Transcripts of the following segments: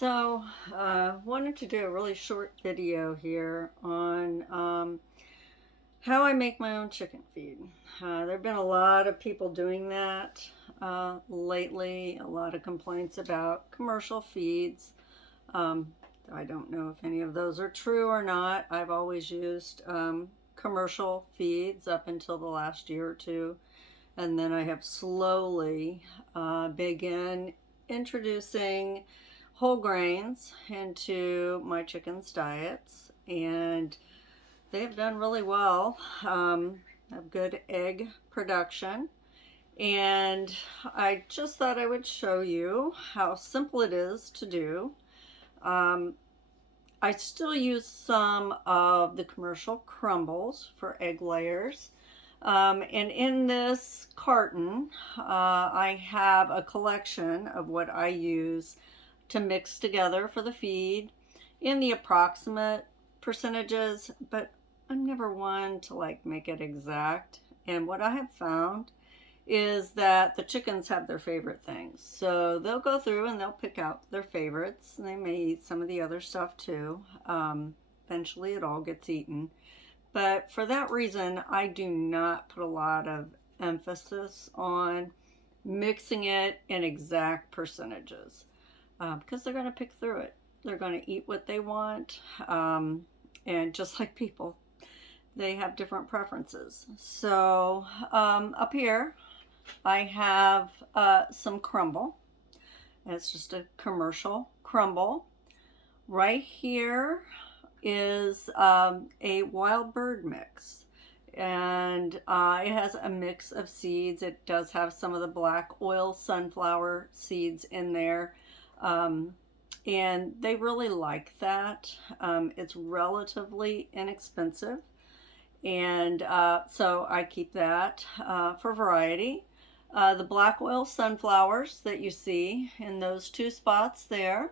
Wanted to do a really short video here on how I make my own chicken feed. There have been a lot of people doing that lately, a lot of complaints about commercial feeds. Um, I don't know if any of those are true or not. I've always used commercial feeds up until the last year or two, and then I have slowly begun introducing whole grains into my chickens' diets, and they've done really well. Have good egg production, and I just thought I would show you how simple it is to do. Um, I still use some of the commercial crumbles for egg layers. And in this carton, I have a collection of what I use to mix together for the feed in the approximate percentages, but I'm never one to like make it exact. And what I have found is that the chickens have their favorite things. So they'll go through and they'll pick out their favorites. And they may eat some of the other stuff too. Eventually it all gets eaten. But for that reason, I do not put a lot of emphasis on mixing it in exact percentages because they're going to pick through it. They're going to eat what they want. And just like people, they have different preferences. So up here, I have some crumble. It's just a commercial crumble. Right here is a wild bird mix. And it has a mix of seeds. It does have some of the black oil sunflower seeds in there. And they really like that. It's relatively inexpensive. And so I keep that for variety. The black oil sunflowers that you see in those two spots there.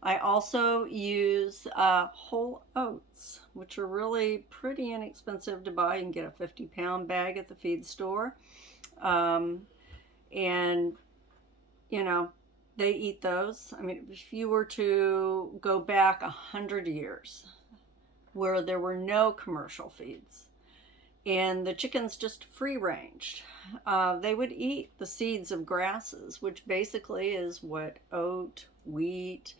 I also use whole oats, which are really pretty inexpensive to buy. You can get a 50-pound bag at the feed store. And, you know, they eat those. I mean, if you were to go back 100 years where there were no commercial feeds, and the chickens just free ranged. They would eat the seeds of grasses, which basically is what oat, wheat,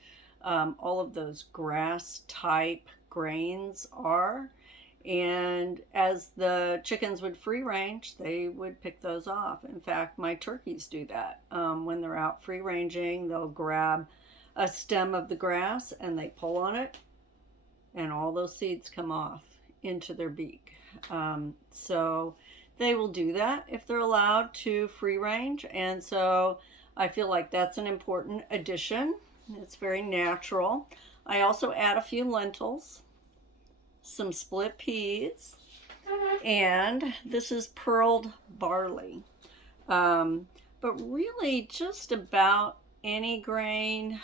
all of those grass type grains are. And as the chickens would free range, they would pick those off. In fact, my turkeys do that. When they're out free ranging, they'll grab a stem of the grass and they pull on it, and all those seeds come off into their beak. So they will do that if they're allowed to free range. And so I feel like that's an important addition. It's very natural. I also add a few lentils, some split peas, and this is pearled barley. But really just about any grain,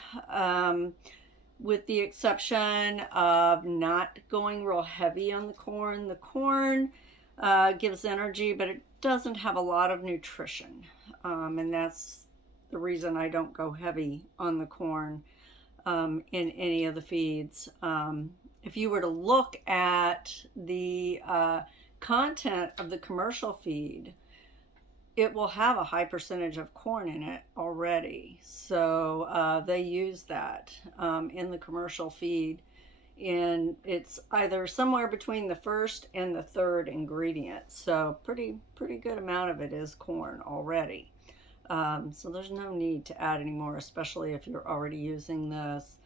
with the exception of not going real heavy on the corn. The corn gives energy, but it doesn't have a lot of nutrition. And that's the reason I don't go heavy on the corn in any of the feeds. If you were to look at the content of the commercial feed, it will have a high percentage of corn in it already. So they use that in the commercial feed. And it's either somewhere between the first and the third ingredient. So pretty good amount of it is corn already. So there's no need to add any more, especially if you're already using this.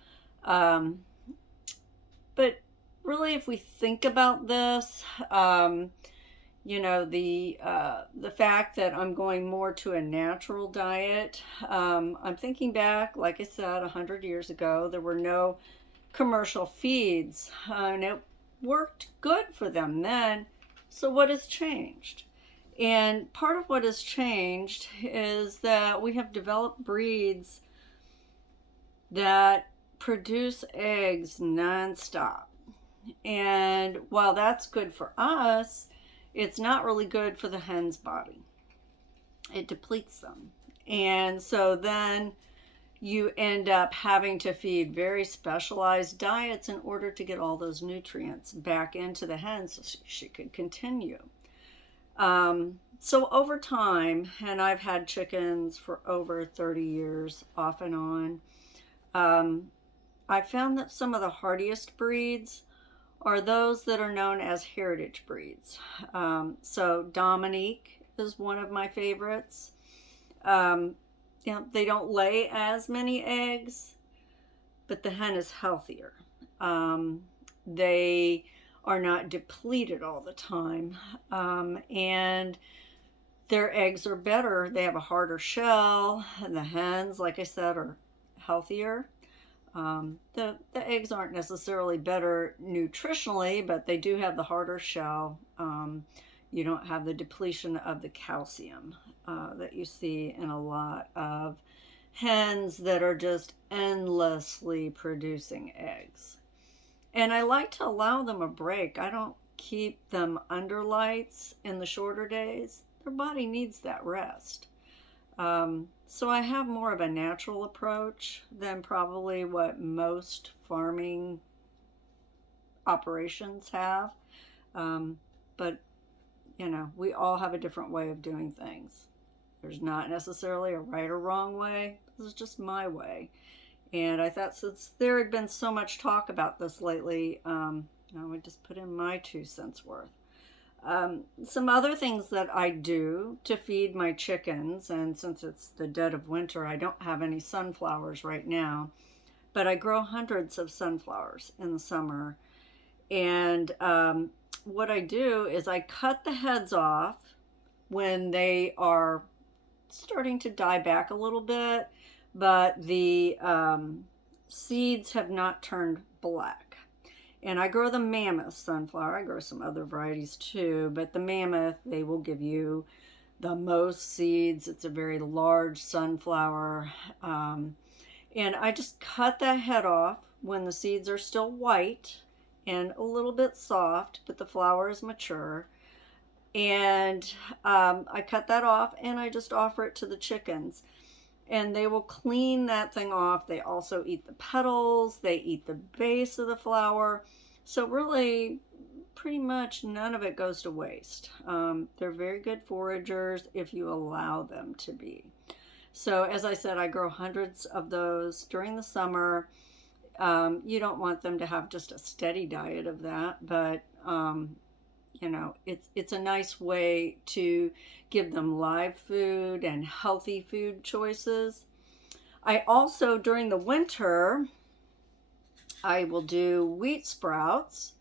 But really, if we think about this, you know, the fact that I'm going more to a natural diet, I'm thinking back, like I said, 100 years ago, there were no commercial feeds, and it worked good for them then. So what has changed? And part of what has changed is that we have developed breeds that produce eggs nonstop. And while that's good for us, it's not really good for the hen's body. It depletes them. And so then, you end up having to feed very specialized diets in order to get all those nutrients back into the hen so she could continue. So over time, and I've had chickens for over 30 years off and on, um, I found that some of the hardiest breeds are those that are known as heritage breeds. So Dominique is one of my favorites. Um, they don't lay as many eggs, but the hen is healthier. They are not depleted all the time, and their eggs are better. They have a harder shell, and the hens, like I said, are healthier. The eggs aren't necessarily better nutritionally, but they do have the harder shell. You don't have the depletion of the calcium that you see in a lot of hens that are just endlessly producing eggs. And I like to allow them a break. I don't keep them under lights in the shorter days. Their body needs that rest. So I have more of a natural approach than probably what most farming operations have. But, we all have a different way of doing things. There's not necessarily a right or wrong way. This is just my way. And I thought since there had been so much talk about this lately, I would just put in my 2 cents worth. Some other things that I do to feed my chickens, and since it's the dead of winter, I don't have any sunflowers right now, but I grow hundreds of sunflowers in the summer. And what I do is I cut the heads off when they are starting to die back a little bit, but the seeds have not turned black. And I grow the Mammoth sunflower. I grow some other varieties too, but the Mammoth, they will give you the most seeds. It's a very large sunflower. And I just cut that head off when the seeds are still white and a little bit soft, but the flower is mature. And I cut that off and I just offer it to the chickens. And they will clean that thing off. They also eat the petals. They eat the base of the flower. So really, pretty much none of it goes to waste. They're very good foragers if you allow them to be. So as I said, I grow hundreds of those during the summer. You don't want them to have just a steady diet of that, but it's a nice way to give them live food and healthy food choices. I also, during the winter, I will do wheat sprouts,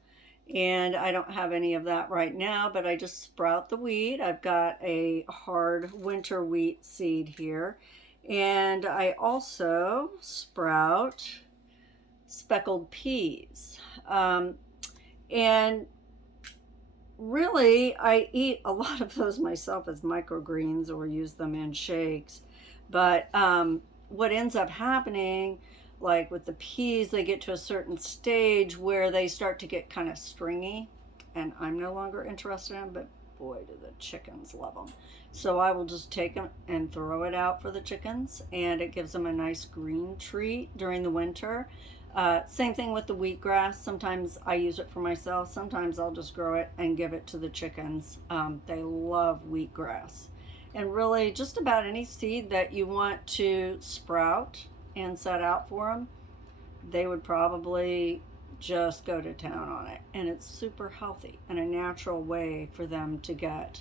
and I don't have any of that right now, but I just sprout the wheat. I've got a hard winter wheat seed here, and I also sprout speckled peas. And really, I eat a lot of those myself as microgreens or use them in shakes. But what ends up happening, like with the peas, they get to a certain stage where they start to get kind of stringy. And I'm no longer interested in them, but boy, do the chickens love them. So I will just take them and throw it out for the chickens, and it gives them a nice green treat during the winter. Same thing with the wheatgrass. Sometimes I use it for myself. Sometimes I'll just grow it and give it to the chickens. They love wheatgrass. And really, just about any seed that you want to sprout and set out for them, they would probably just go to town on it. And it's super healthy and a natural way for them to get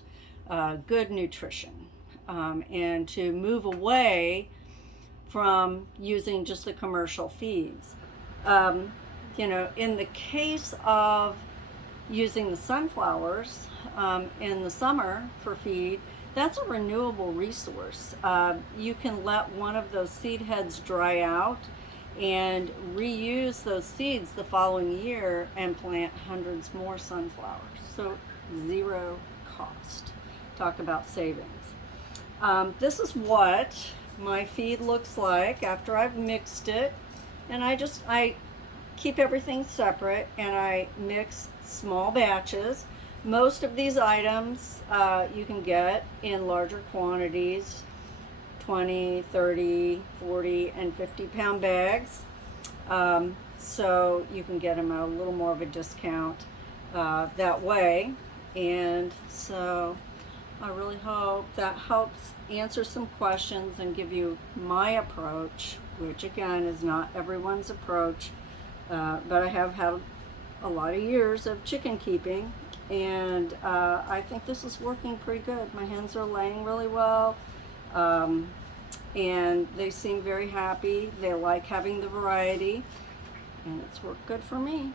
good nutrition and to move away from using just the commercial feeds. In the case of using the sunflowers in the summer for feed, that's a renewable resource. You can let one of those seed heads dry out and reuse those seeds the following year and plant hundreds more sunflowers. So zero cost. Talk about savings. This is what my feed looks like after I've mixed it. And I keep everything separate and I mix small batches. Most of these items you can get in larger quantities, 20, 30, 40, and 50-pound bags. So you can get them at a little more of a discount that way. And so I really hope that helps answer some questions and give you my approach, which again is not everyone's approach, but I have had a lot of years of chicken keeping, and I think this is working pretty good. My hens are laying really well, and they seem very happy. They like having the variety, and it's worked good for me.